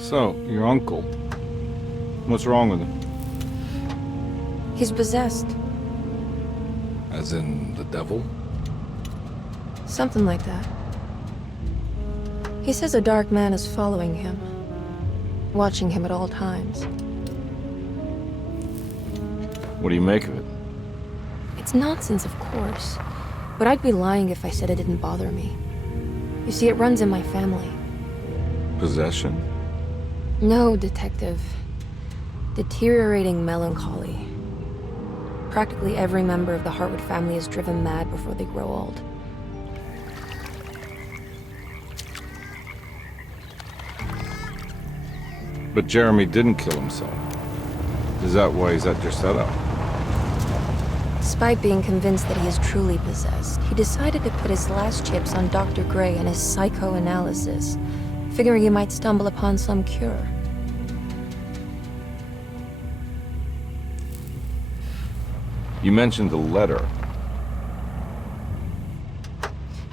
So, your uncle. What's wrong with him? He's possessed. As in the devil? Something like that. He says a dark man is following him, watching him at all times. What do you make of it? It's nonsense, of course, but I'd be lying if I said it didn't bother me. You see, it runs in my family. Possession? No, detective. Deteriorating melancholy. Practically every member of the Hartwood family is driven mad before they grow old. But Jeremy didn't kill himself. Is that why he's at your setup? Despite being convinced that he is truly possessed, he decided to put his last chips on Dr. Gray and his psychoanalysis, figuring he might stumble upon some cure. You mentioned the letter.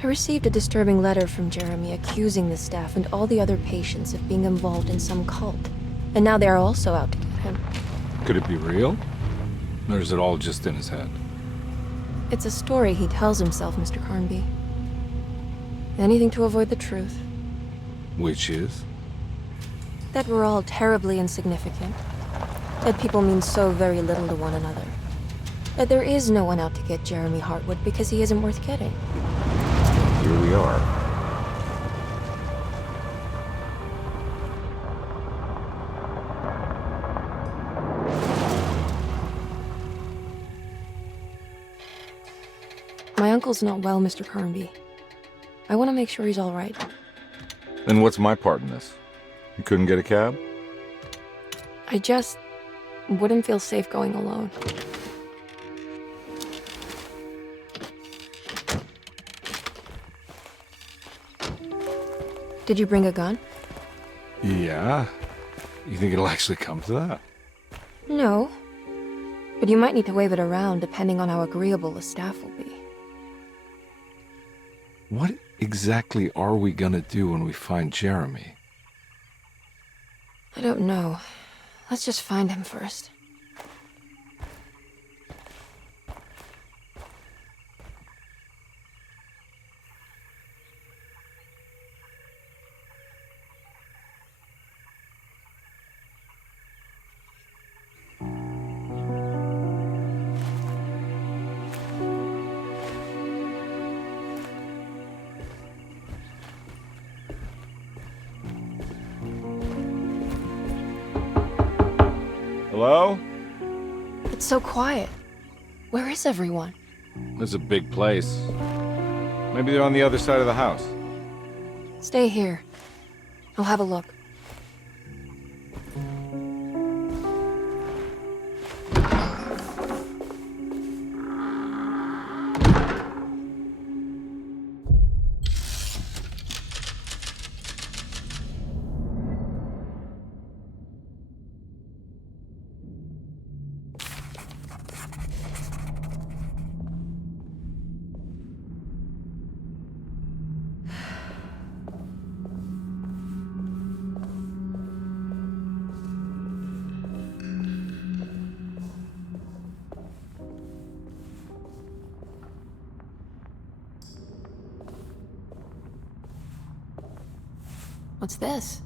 I received a disturbing letter from Jeremy accusing the staff and all the other patients of being involved in some cult. And now they are also out to get him. Could it be real? Or is it all just in his head? It's a story he tells himself, Mr. Carnby. Anything to avoid the truth. Which is? That we're all terribly insignificant. That people mean so very little to one another. That there is no one out to get Jeremy Hartwood because he isn't worth getting. Here we are. My uncle's not well, Mr. Carnby. I want to make sure he's all right. Then what's my part in this? You couldn't get a cab? I just wouldn't feel safe going alone. Did you bring a gun? Yeah. You think it'll actually come to that? No. But you might need to wave it around depending on how agreeable the staff will be. What exactly are we gonna do when we find Jeremy? I don't know. Let's just find him first. Hello? It's so quiet. Where is everyone? This is a big place. Maybe they're on the other side of the house. Stay here. I'll have a look. What's this?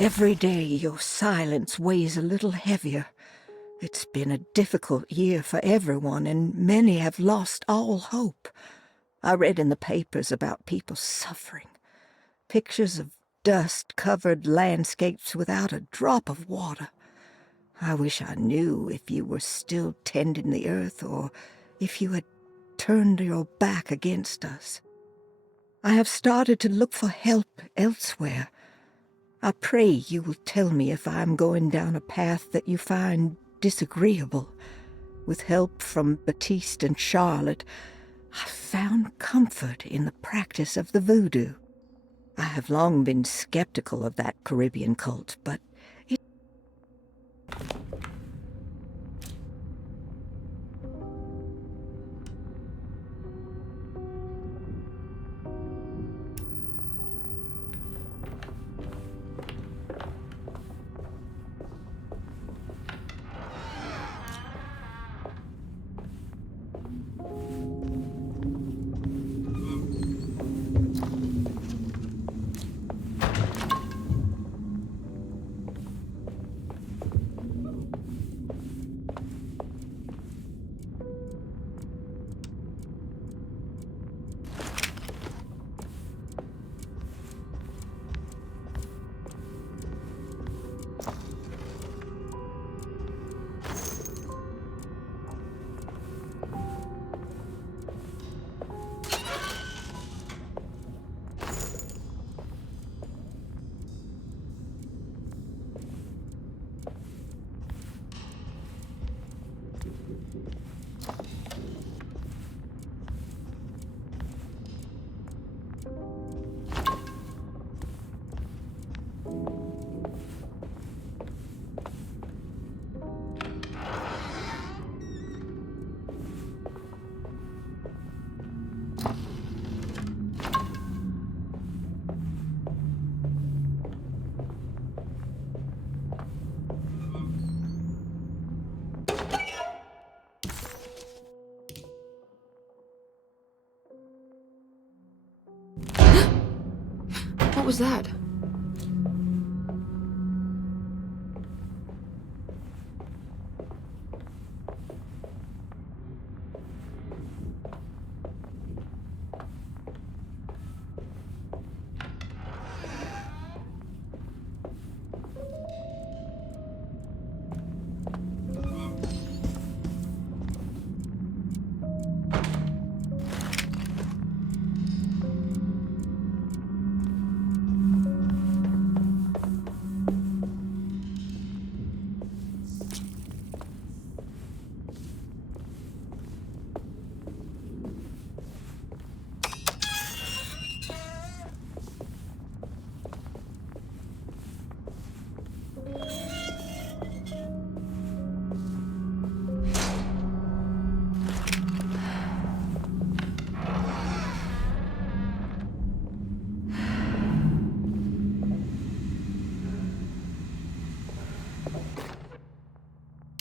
Every day your silence weighs a little heavier. It's been a difficult year for everyone, and many have lost all hope. I read in the papers about people suffering. Pictures of dust-covered landscapes without a drop of water. I wish I knew if you were still tending the earth or if you had turned your back against us. I have started to look for help elsewhere. I pray you will tell me if I am going down a path that you find disagreeable. With help from Baptiste and Charlotte, I found comfort in the practice of the voodoo. I have long been skeptical of that Caribbean cult, but What was that?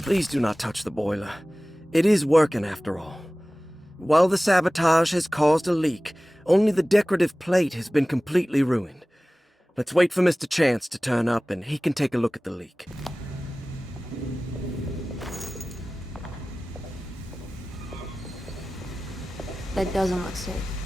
Please do not touch the boiler. It is working after all. While the sabotage has caused a leak, only the decorative plate has been completely ruined. Let's wait for Mr. Chance to turn up and he can take a look at the leak. That doesn't look safe.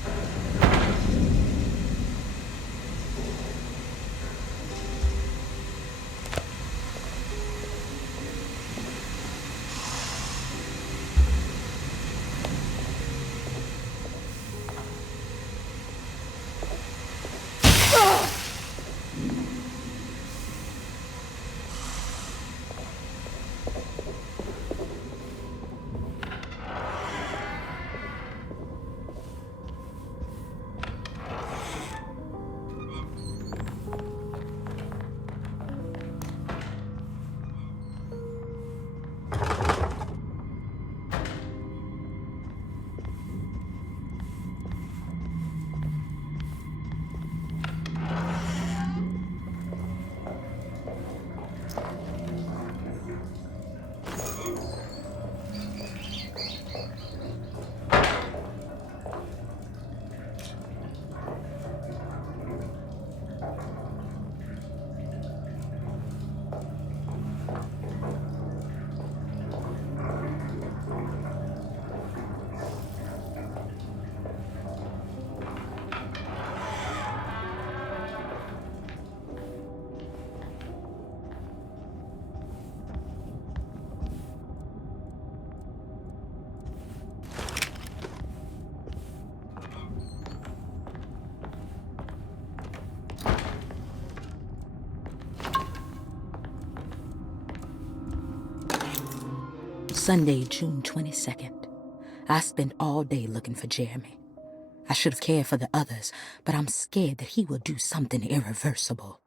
Sunday, June 22nd. I spent all day looking for Jeremy. I should have cared for the others, but I'm scared that he will do something irreversible.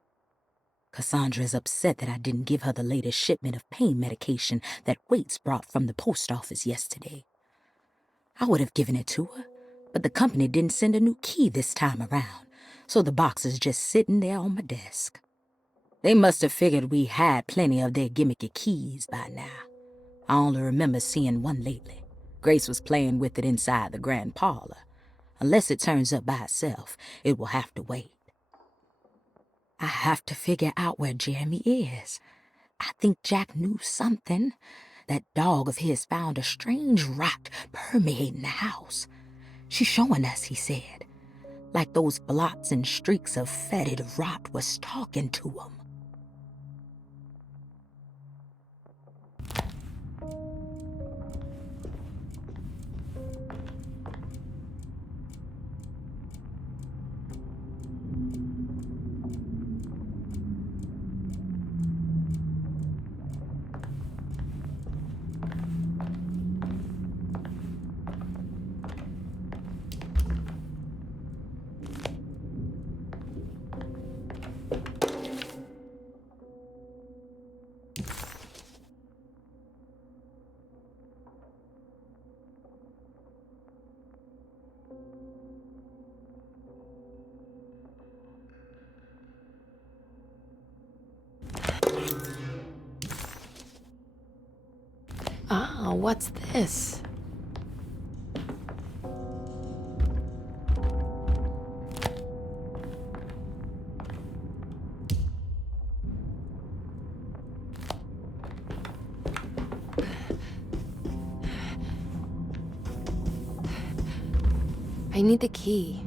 Cassandra is upset that I didn't give her the latest shipment of pain medication that Waits brought from the post office yesterday. I would have given it to her, but the company didn't send a new key this time around, so the box is just sitting there on my desk. They must have figured we had plenty of their gimmicky keys by now. I only remember seeing one lately. Grace was playing with it inside the grand parlor. Unless it turns up by itself, it will have to wait. I have to figure out where Jeremy is. I think Jack knew something. That dog of his found a strange rot permeating the house. She's showing us, he said. Like those blots and streaks of fetid rot was talking to him. Ah, what's this? I need the key.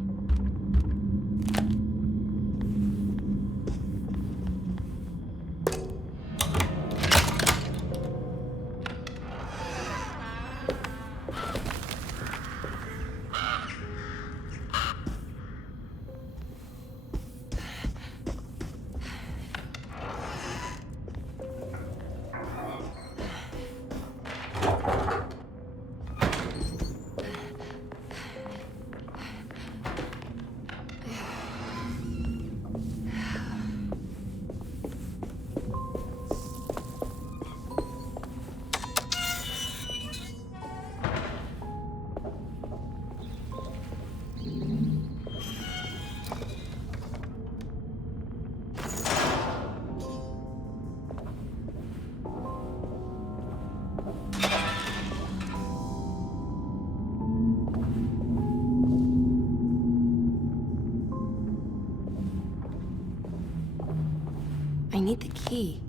I need the key.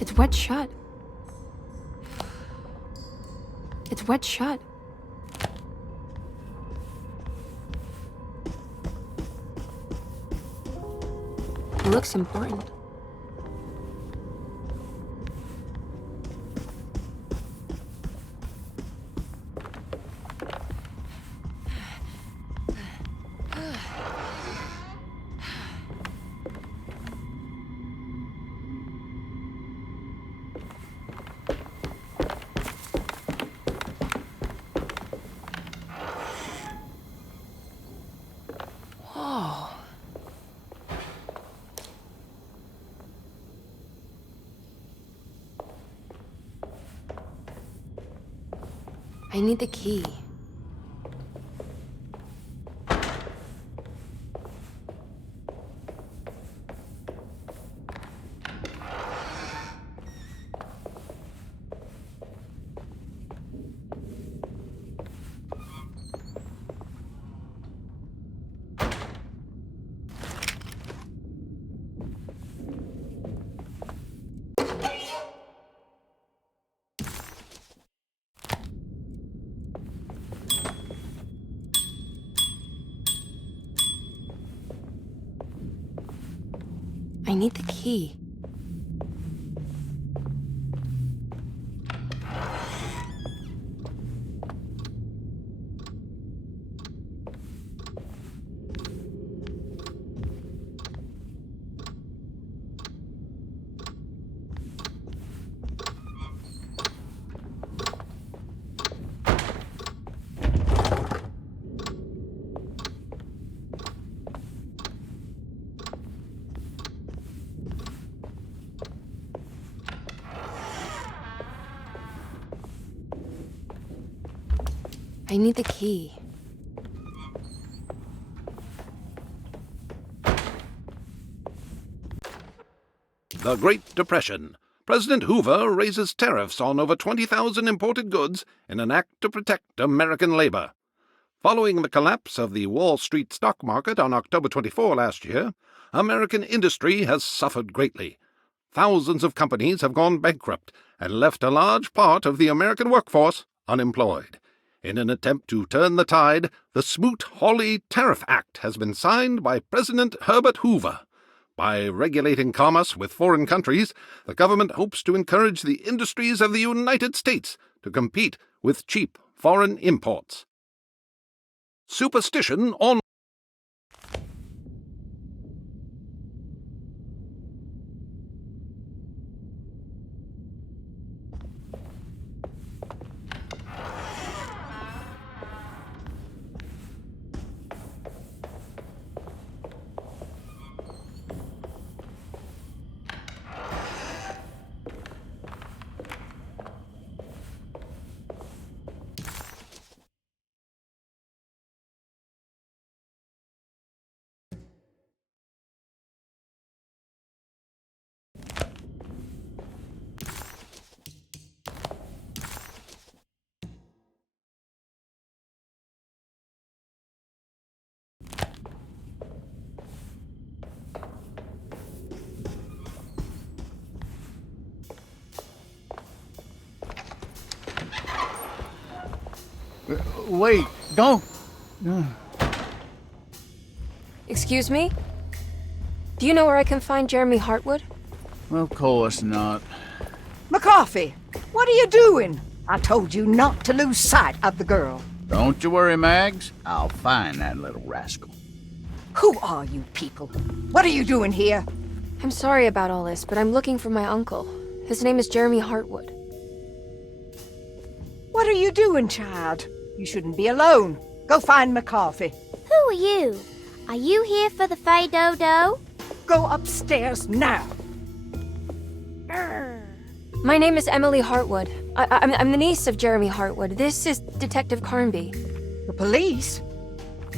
It's wet shut. It's wet shut. It looks important. I need the key. I need the key. I need the key. The Great Depression. President Hoover raises tariffs on over 20,000 imported goods in an act to protect American labor. Following the collapse of the Wall Street stock market on October 24 last year, American industry has suffered greatly. Thousands of companies have gone bankrupt and left a large part of the American workforce unemployed. In an attempt to turn the tide, the Smoot-Hawley Tariff Act has been signed by President Herbert Hoover. By regulating commerce with foreign countries, the government hopes to encourage the industries of the United States to compete with cheap foreign imports. Superstition on Wait, don't. Excuse me? Do you know where I can find Jeremy Hartwood? Of course not. McCarthy, what are you doing? I told you not to lose sight of the girl. Don't you worry, Mags. I'll find that little rascal. Who are you people? What are you doing here? I'm sorry about all this, but I'm looking for my uncle. His name is Jeremy Hartwood. What are you doing, child? You shouldn't be alone. Go find McCarthy. Who are you? Are you here for the Fay Dodo? Go upstairs now. My name is Emily Hartwood. I'm the niece of Jeremy Hartwood. This is Detective Carnby. The police?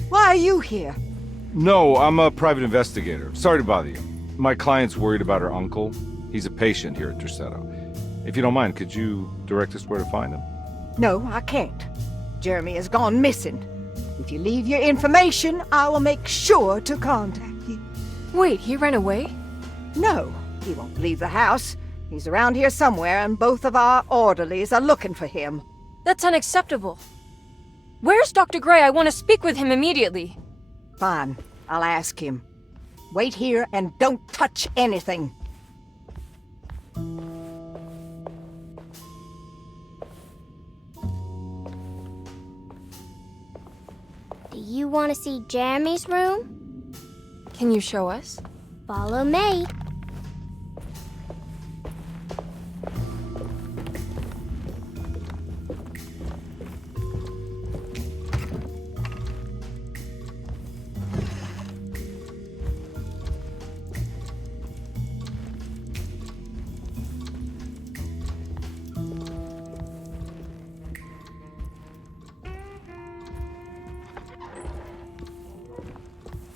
Why are you here? No, I'm a private investigator. Sorry to bother you. My client's worried about her uncle. He's a patient here at Tercetto. If you don't mind, could you direct us where to find him? No, I can't. Jeremy has gone missing. If you leave your information, I will make sure to contact you. Wait, he ran away? No, he won't leave the house. He's around here somewhere, and both of our orderlies are looking for him. That's unacceptable. Where's Dr. Gray? I want to speak with him immediately. Fine, I'll ask him. Wait here and don't touch anything. Do you want to see Jeremy's room? Can you show us? Follow me.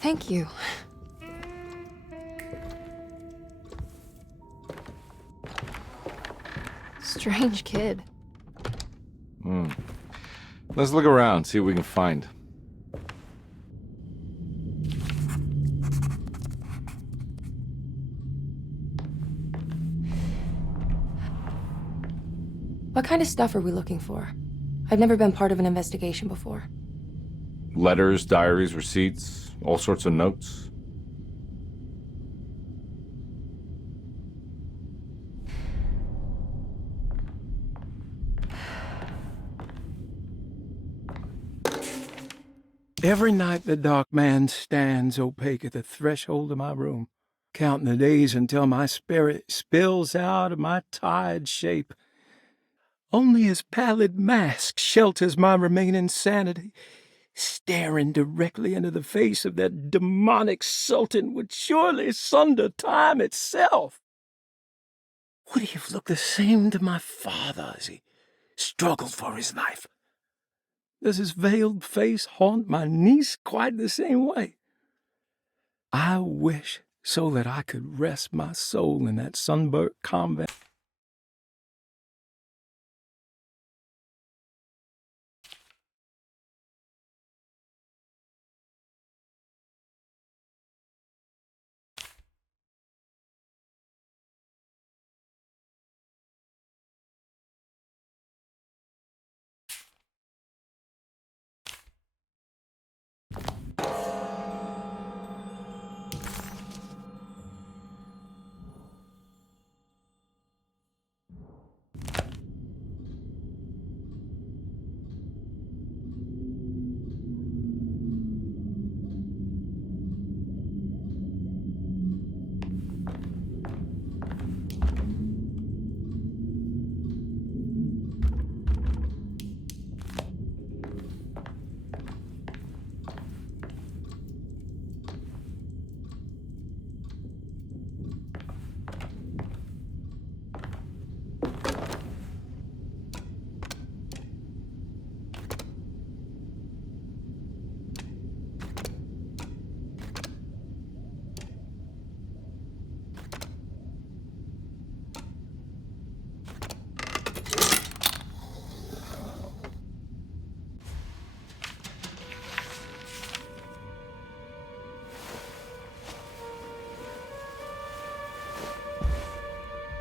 Thank you. Strange kid. Let's look around, see what we can find. What kind of stuff are we looking for? I've never been part of an investigation before. Letters, diaries, receipts, all sorts of notes. Every night the dark man stands opaque at the threshold of my room, counting the days until my spirit spills out of my tired shape. Only his pallid mask shelters my remaining sanity. Staring directly into the face of that demonic sultan would surely sunder time itself. Would he have looked the same to my father as he struggled for his life? Does his veiled face haunt my niece quite the same way? I wish so that I could rest my soul in that sunburnt convent.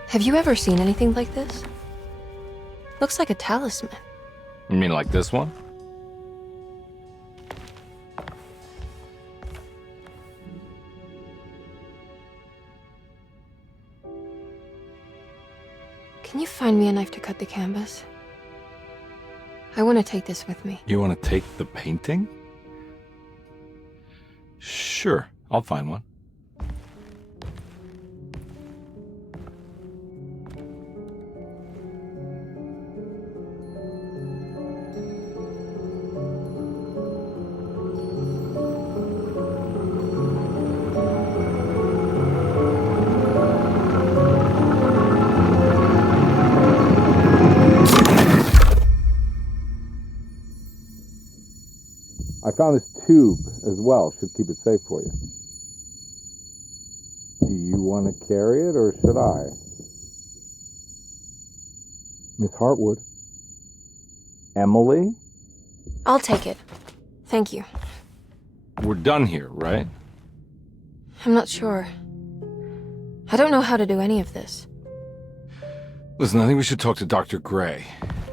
Have you ever seen anything like this? Looks like a talisman. You mean like this one? Can you find me a knife to cut the canvas? I want to take this with me. You want to take the painting? Sure, I'll find one. I found this tube as well. Should keep it safe for you. Do you want to carry it or should I? Miss Hartwood? Emily? I'll take it. Thank you. We're done here, right? I'm not sure. I don't know how to do any of this. Listen, I think we should talk to Dr. Gray.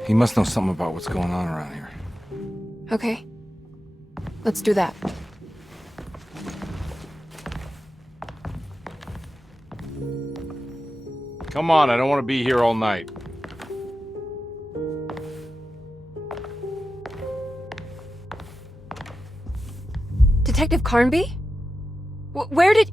He must know something about what's going on around here. Okay. Let's do that. Come on, I don't want to be here all night. Detective Carnby? Where did...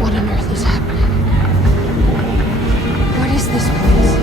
What on earth is happening? What is this place?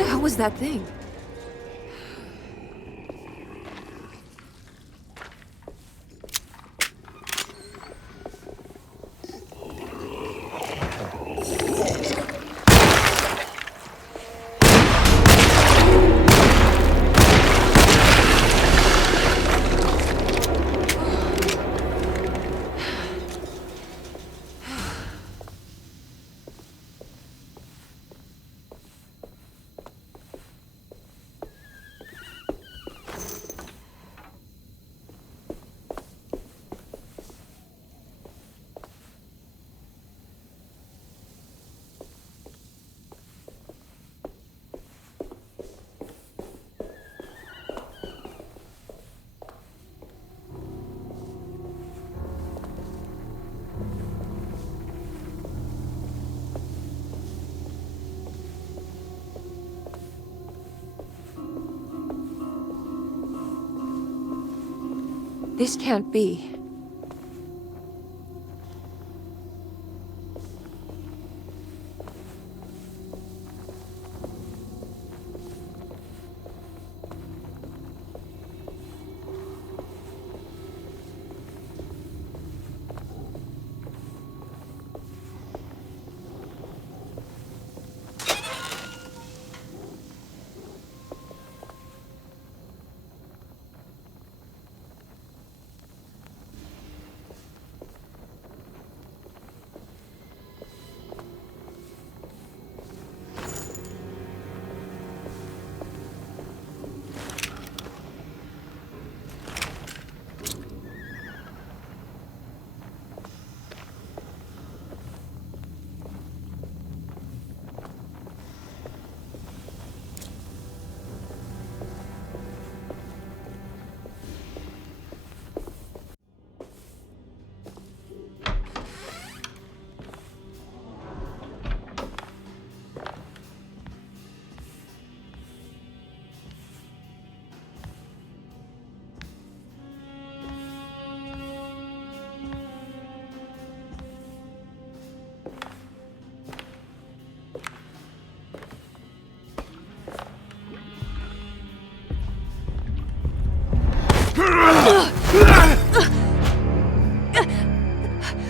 the hell was that thing? This can't be.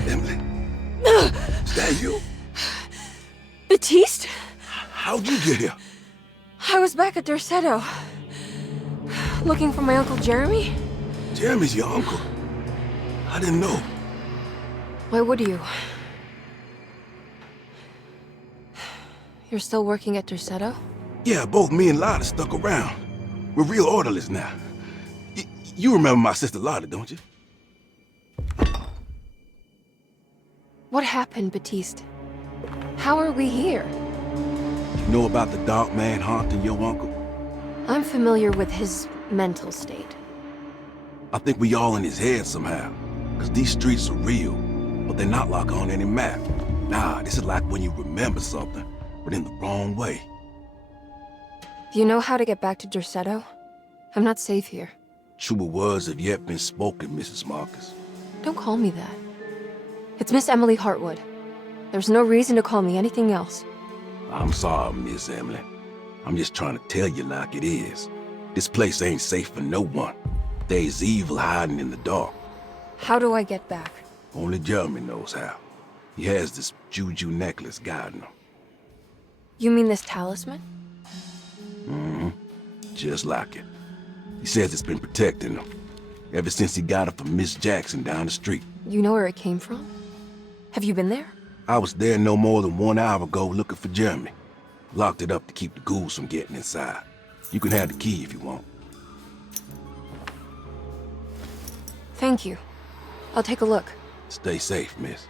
Emily? Is that you? Baptiste? How'd you get here? I was back at Dorsetto. Looking for my Uncle Jeremy? Jeremy's your uncle. I didn't know. Why would you? You're still working at Dorsetto? Yeah, both me and Lotta stuck around. We're real orderlies now. You remember my sister Lotta, don't you? What happened, Baptiste? How are we here? You know about the dark man haunting your uncle? I'm familiar with his mental state. I think we all in his head somehow. Cause these streets are real, but they're not like on any map. Nah, this is like when you remember something, but in the wrong way. Do you know how to get back to Dorsetto? I'm not safe here. Truer words have yet been spoken, Mrs. Marcus. Don't call me that. It's Miss Emily Hartwood. There's no reason to call me anything else. I'm sorry, Miss Emily. I'm just trying to tell you like it is. This place ain't safe for no one. There's evil hiding in the dark. How do I get back? Only Jeremy knows how. He has this juju necklace guiding him. You mean this talisman? Mm-hmm. Just like it. He says it's been protecting him ever since he got it from Miss Jackson down the street. You know where it came from? Have you been there? I was there no more than 1 hour ago looking for Jeremy. Locked it up to keep the ghouls from getting inside. You can have the key if you want. Thank you. I'll take a look. Stay safe, miss.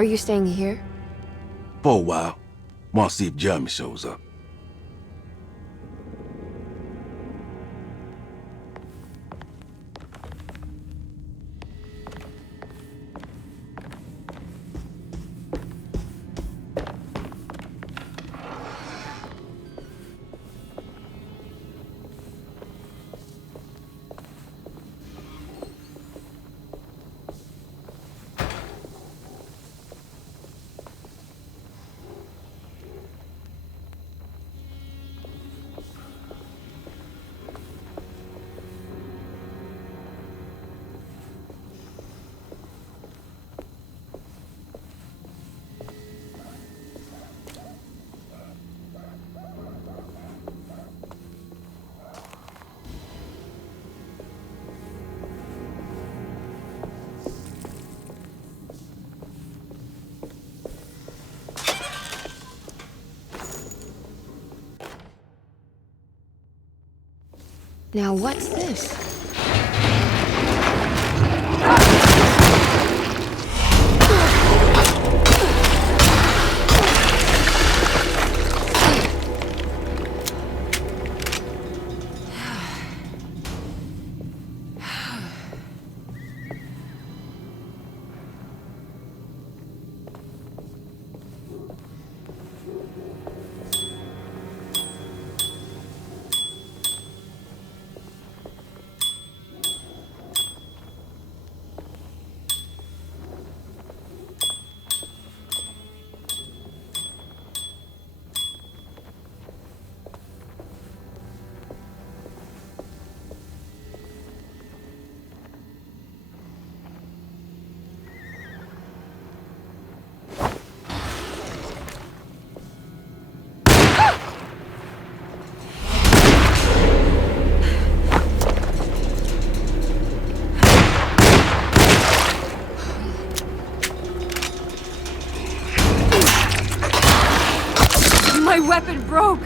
Are you staying here? For a while. Want to see if Jeremy shows up. Now what's this? My weapon broke!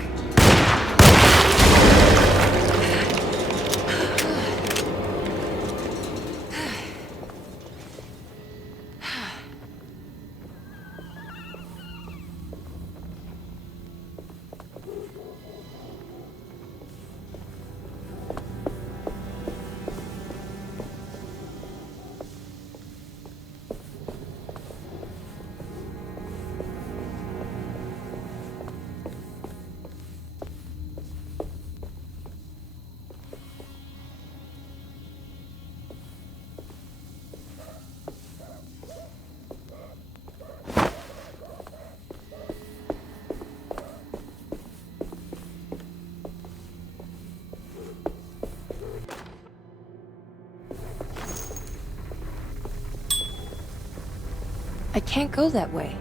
I can't go that way.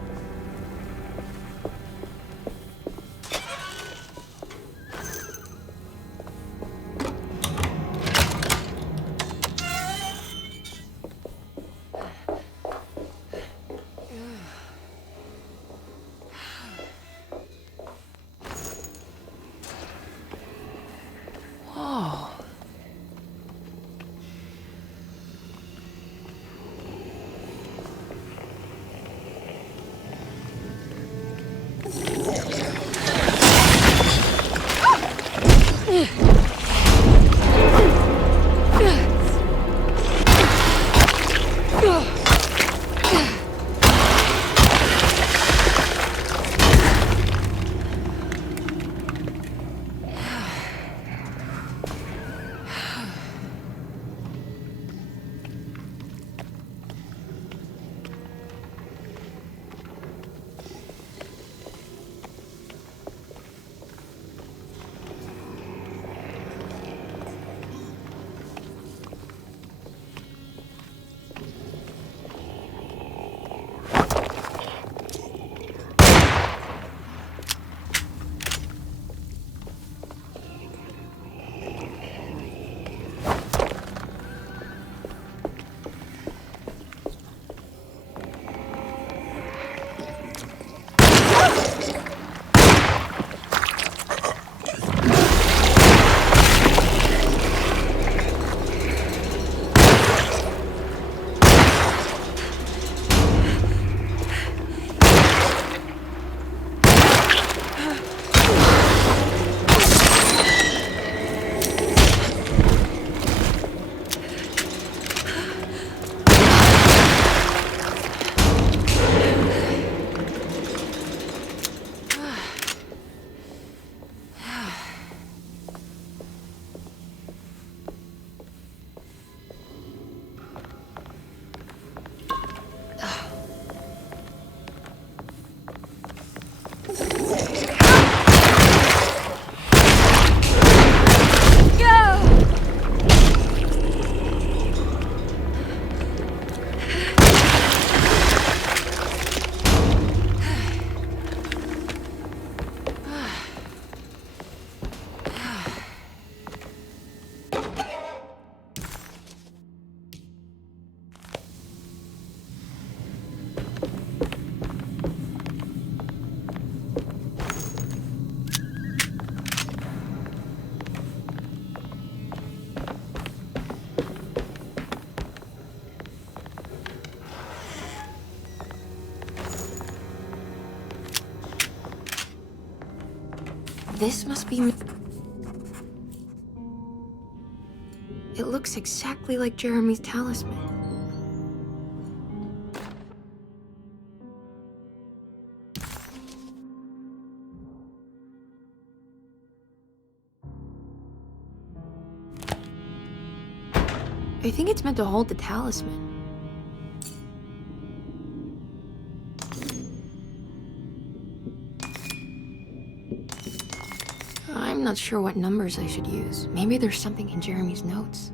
Whoa. This must be... It looks exactly like Jeremy's talisman. I think it's meant to hold the talisman. I'm not sure what numbers I should use. Maybe there's something in Jeremy's notes.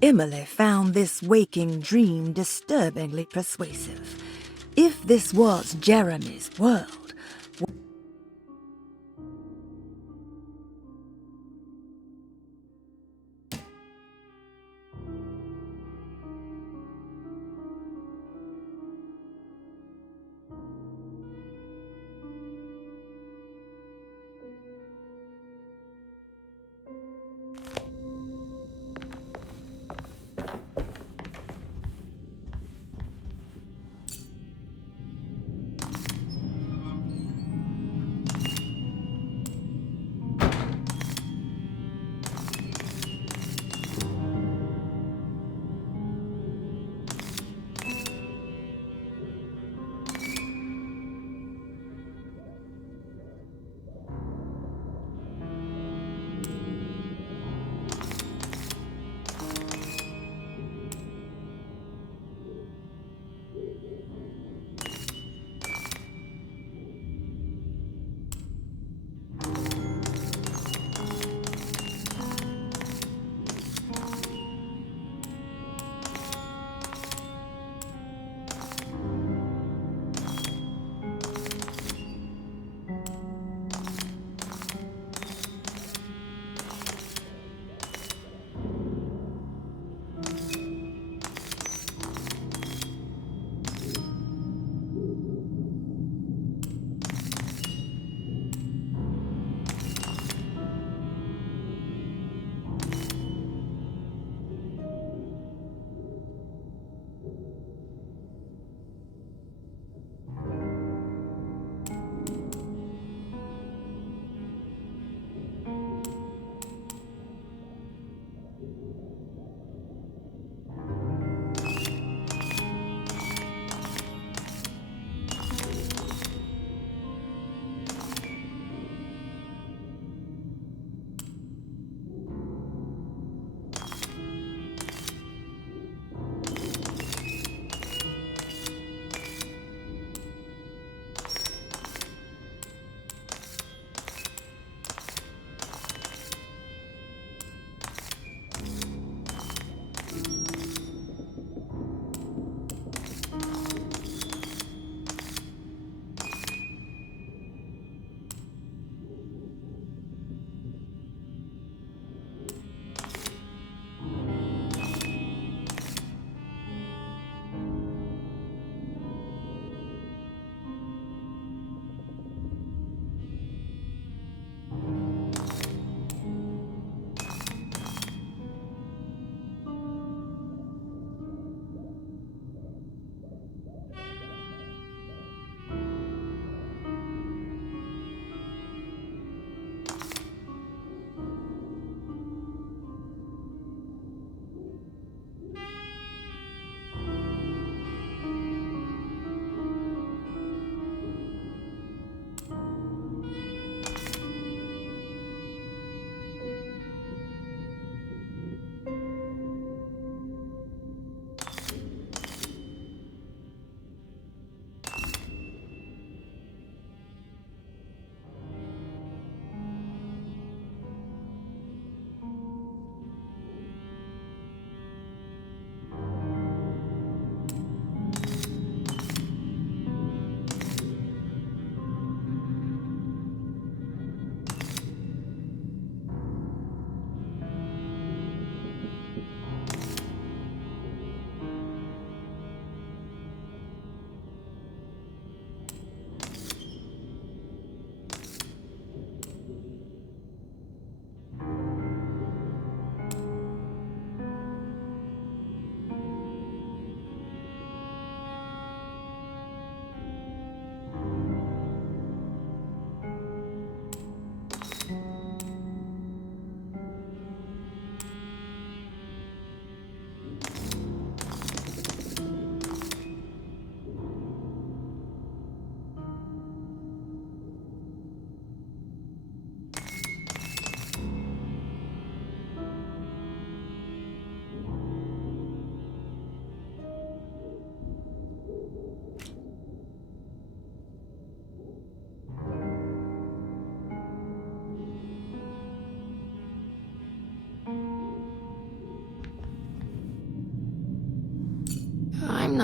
Emily found this waking dream disturbingly persuasive. If this was Jeremy's world,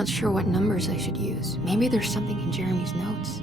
not sure what numbers I should use. Maybe there's something in Jeremy's notes.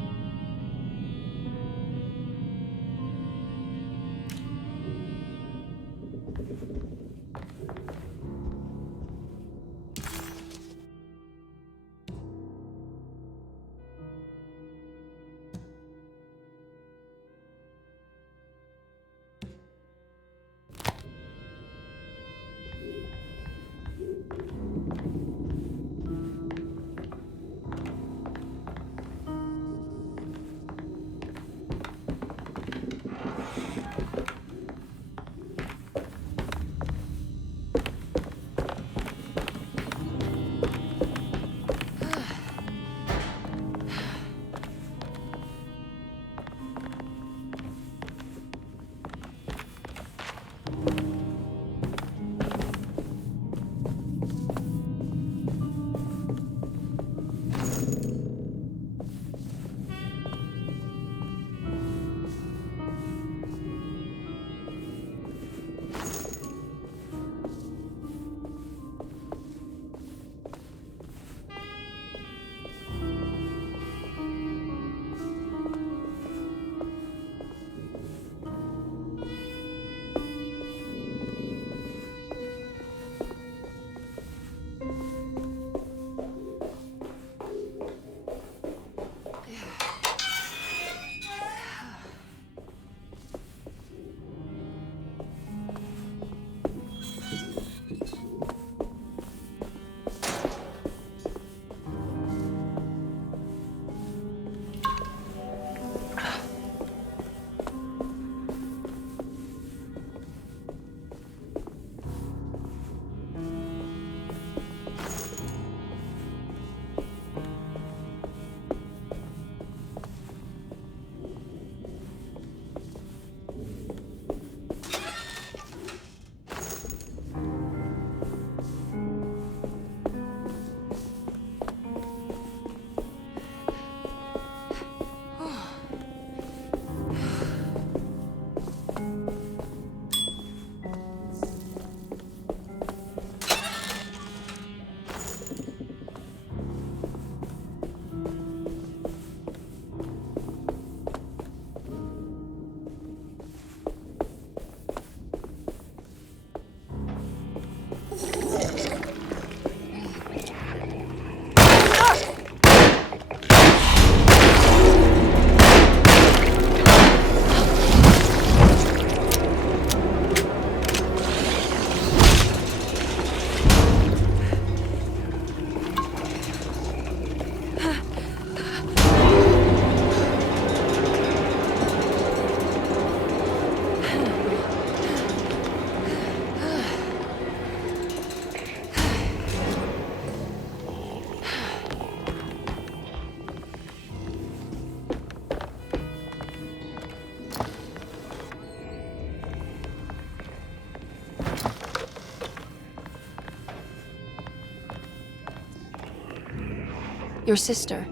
Your sister.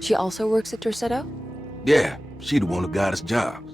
She also works at Derceto? Yeah, she the one who got us jobs.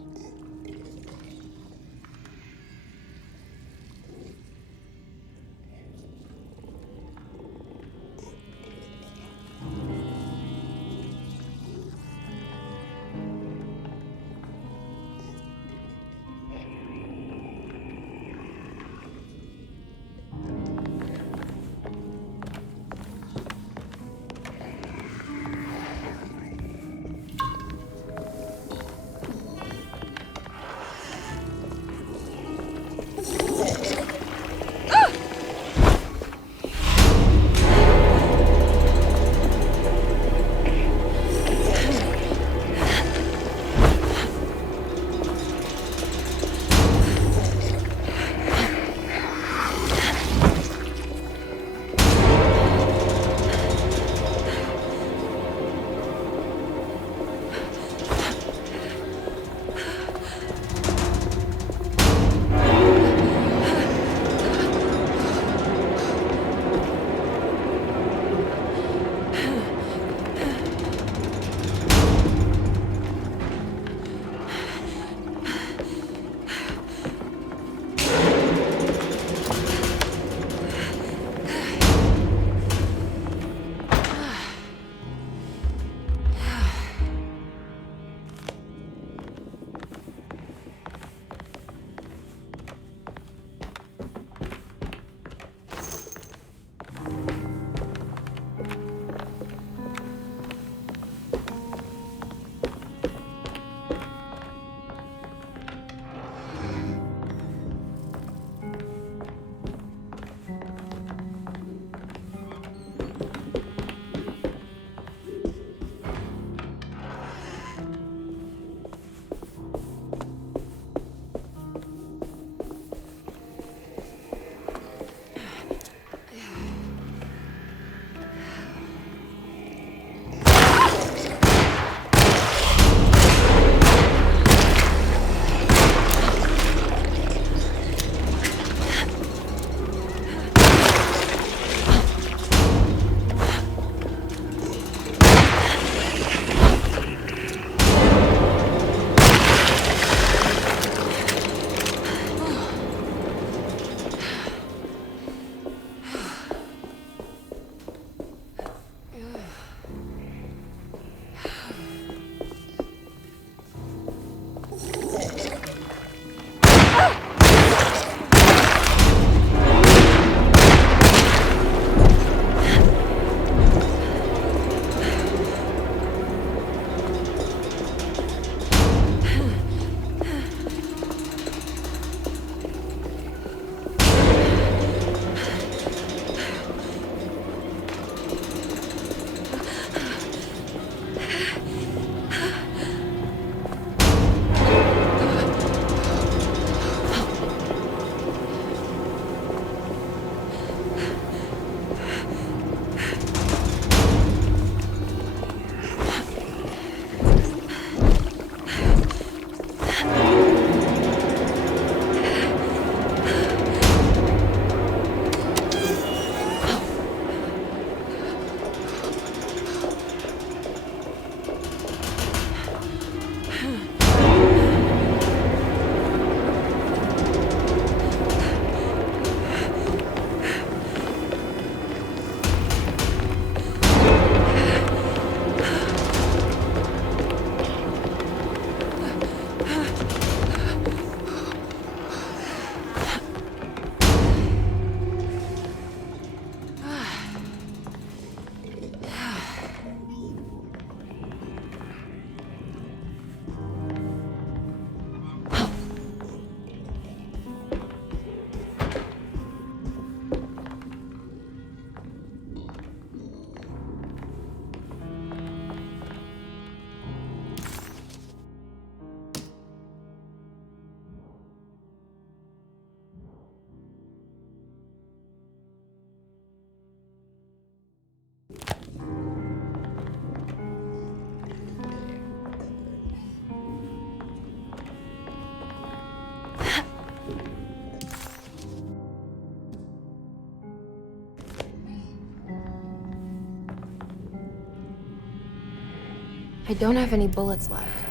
I don't have any bullets left.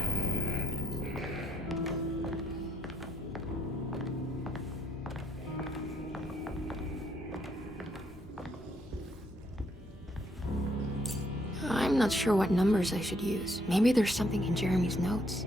I'm not sure what numbers I should use. Maybe there's something in Jeremy's notes.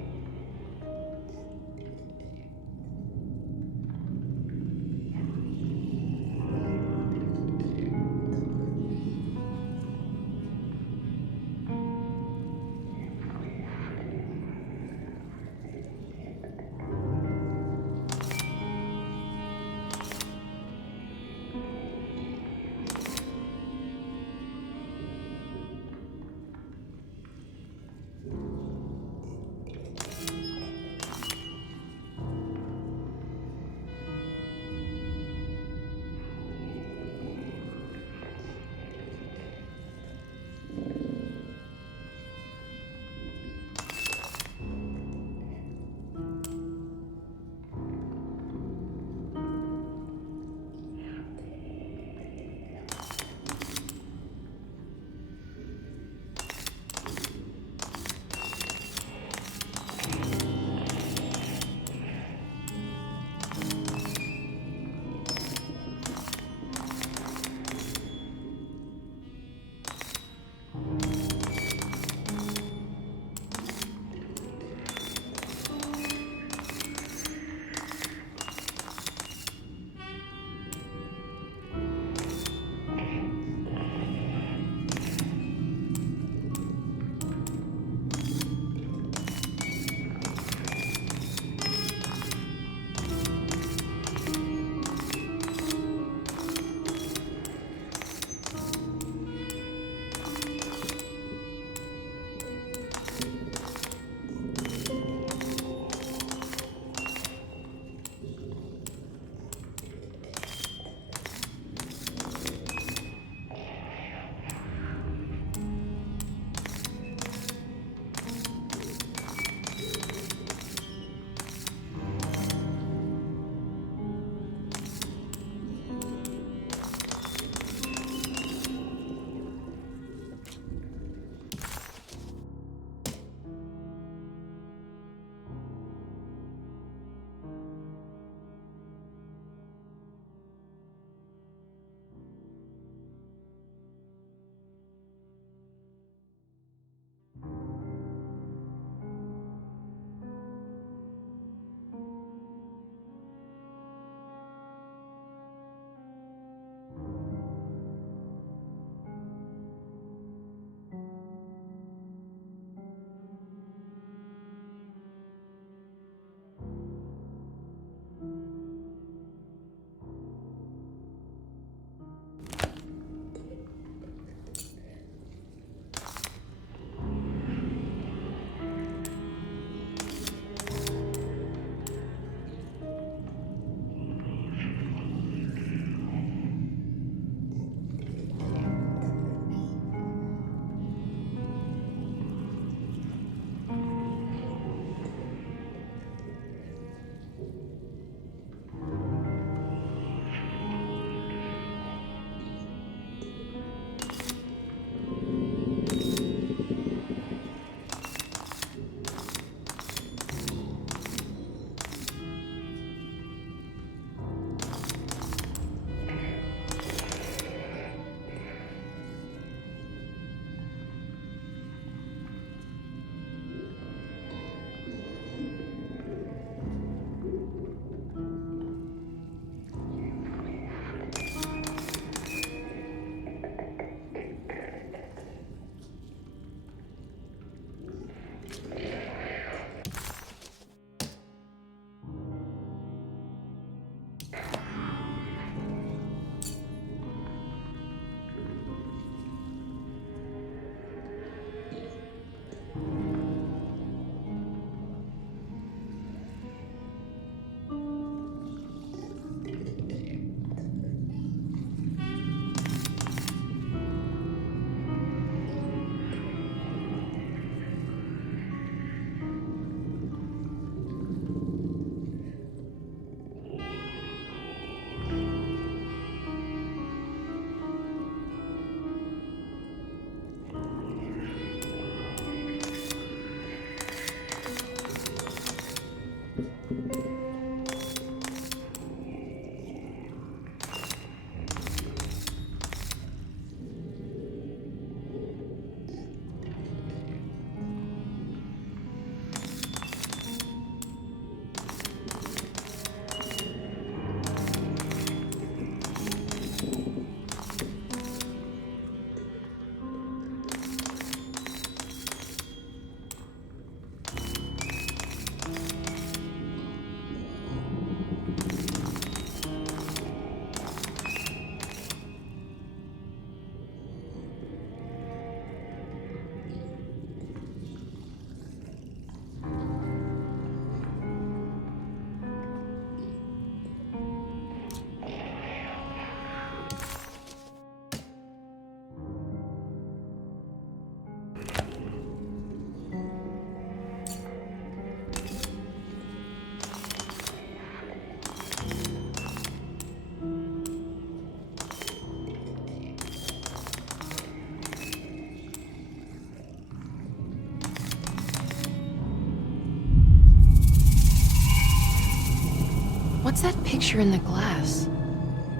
What's that picture in the glass?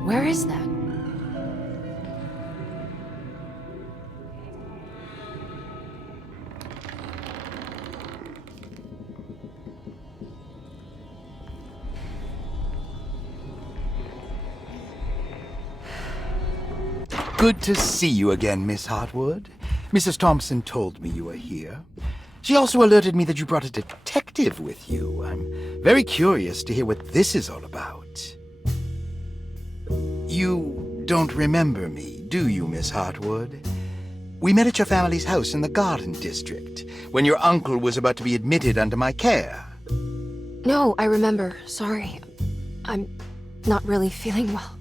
Where is that? Good to see you again, Miss Hartwood. Mrs. Thompson told me you were here. She also alerted me that you brought a detective with you. I'm very curious to hear what this is all about. You don't remember me, do you, Miss Hartwood? We met at your family's house in the Garden District, when your uncle was about to be admitted under my care. No, I remember. Sorry. I'm not really feeling well.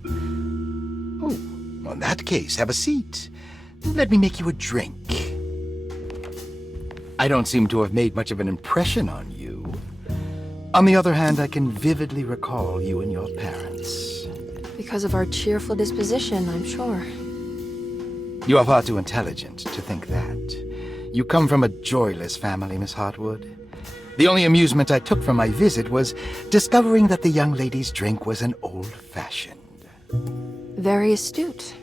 Oh, in that case, have a seat. Let me make you a drink. I don't seem to have made much of an impression on you. On the other hand, I can vividly recall you and your parents. Because of our cheerful disposition, I'm sure. You are far too intelligent to think that. You come from a joyless family, Miss Hartwood. The only amusement I took from my visit was discovering that the young lady's drink was an old-fashioned. Very astute.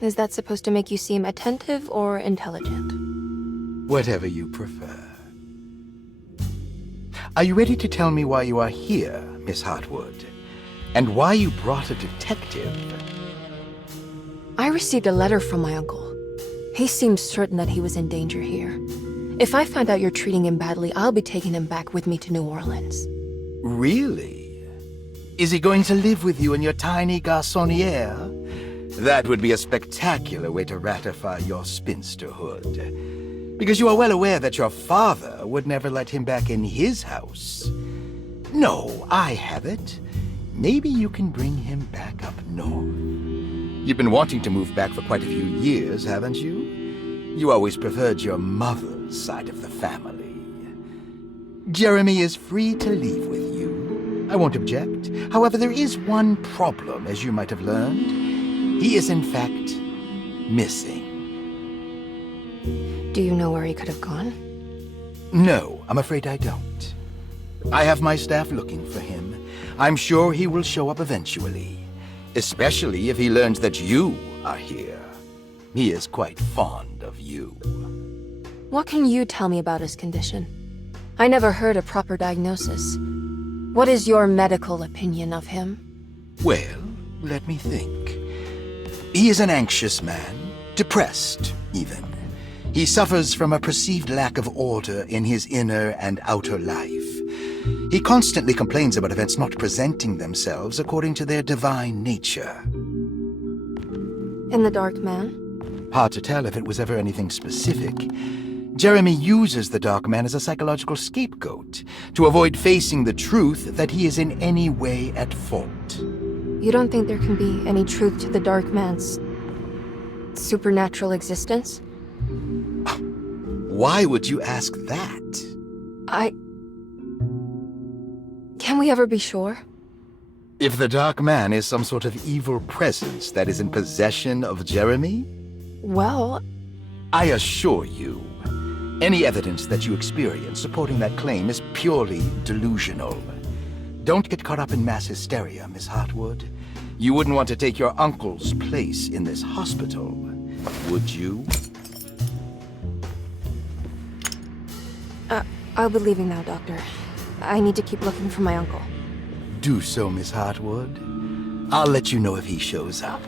Is that supposed to make you seem attentive or intelligent? Whatever you prefer. Are you ready to tell me why you are here, Miss Hartwood? And why you brought a detective? I received a letter from my uncle. He seems certain that he was in danger here. If I find out you're treating him badly, I'll be taking him back with me to New Orleans. Really? Is he going to live with you in your tiny garçonniere? That would be a spectacular way to ratify your spinsterhood. Because you are well aware that your father would never let him back in his house. No, I have it. Maybe you can bring him back up north. You've been wanting to move back for quite a few years, haven't you? You always preferred your mother's side of the family. Jeremy is free to leave with you. I won't object. However, there is one problem, as you might have learned. He is, in fact, missing. Do you know where he could have gone? No, I'm afraid I don't. I have my staff looking for him. I'm sure he will show up eventually, especially if he learns that you are here. He is quite fond of you. What can you tell me about his condition? I never heard a proper diagnosis. What is your medical opinion of him? Well, let me think. He is an anxious man, depressed, even. He suffers from a perceived lack of order in his inner and outer life. He constantly complains about events not presenting themselves according to their divine nature. And the Dark Man? Hard to tell if it was ever anything specific. Jeremy uses the Dark Man as a psychological scapegoat to avoid facing the truth that he is in any way at fault. You don't think there can be any truth to the Dark Man's supernatural existence? Why would you ask that? Can we ever be sure? If the Dark Man is some sort of evil presence that is in possession of Jeremy? Well, I assure you, any evidence that you experience supporting that claim is purely delusional. Don't get caught up in mass hysteria, Miss Hartwood. You wouldn't want to take your uncle's place in this hospital, would you? I'll be leaving now, Doctor. I need to keep looking for my uncle. Do so, Miss Hartwood. I'll let you know if he shows up.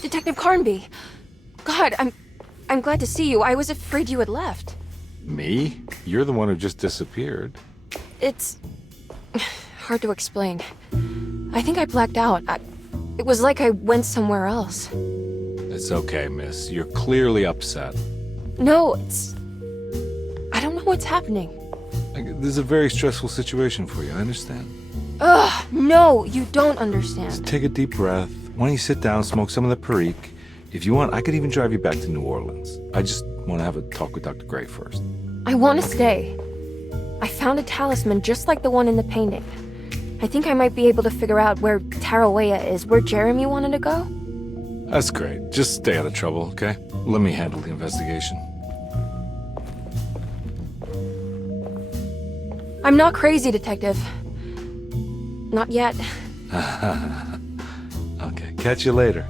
Detective Carnby! God, I'm glad to see you. I was afraid you had left. Me? You're the one who just disappeared. It's hard to explain. I think I blacked out. It was like I went somewhere else. It's okay, miss. You're clearly upset. No, I don't know what's happening. This is a very stressful situation for you, I understand. Ugh, no, you don't understand. Just take a deep breath. Why don't you sit down, smoke some of the Perique? If you want, I could even drive you back to New Orleans. I just want to have a talk with Dr. Gray first. I want to stay. I found a talisman just like the one in the painting. I think I might be able to figure out where Tarawea is, where Jeremy wanted to go. That's great. Just stay out of trouble, okay? Let me handle the investigation. I'm not crazy, Detective. Not yet. Okay, catch you later.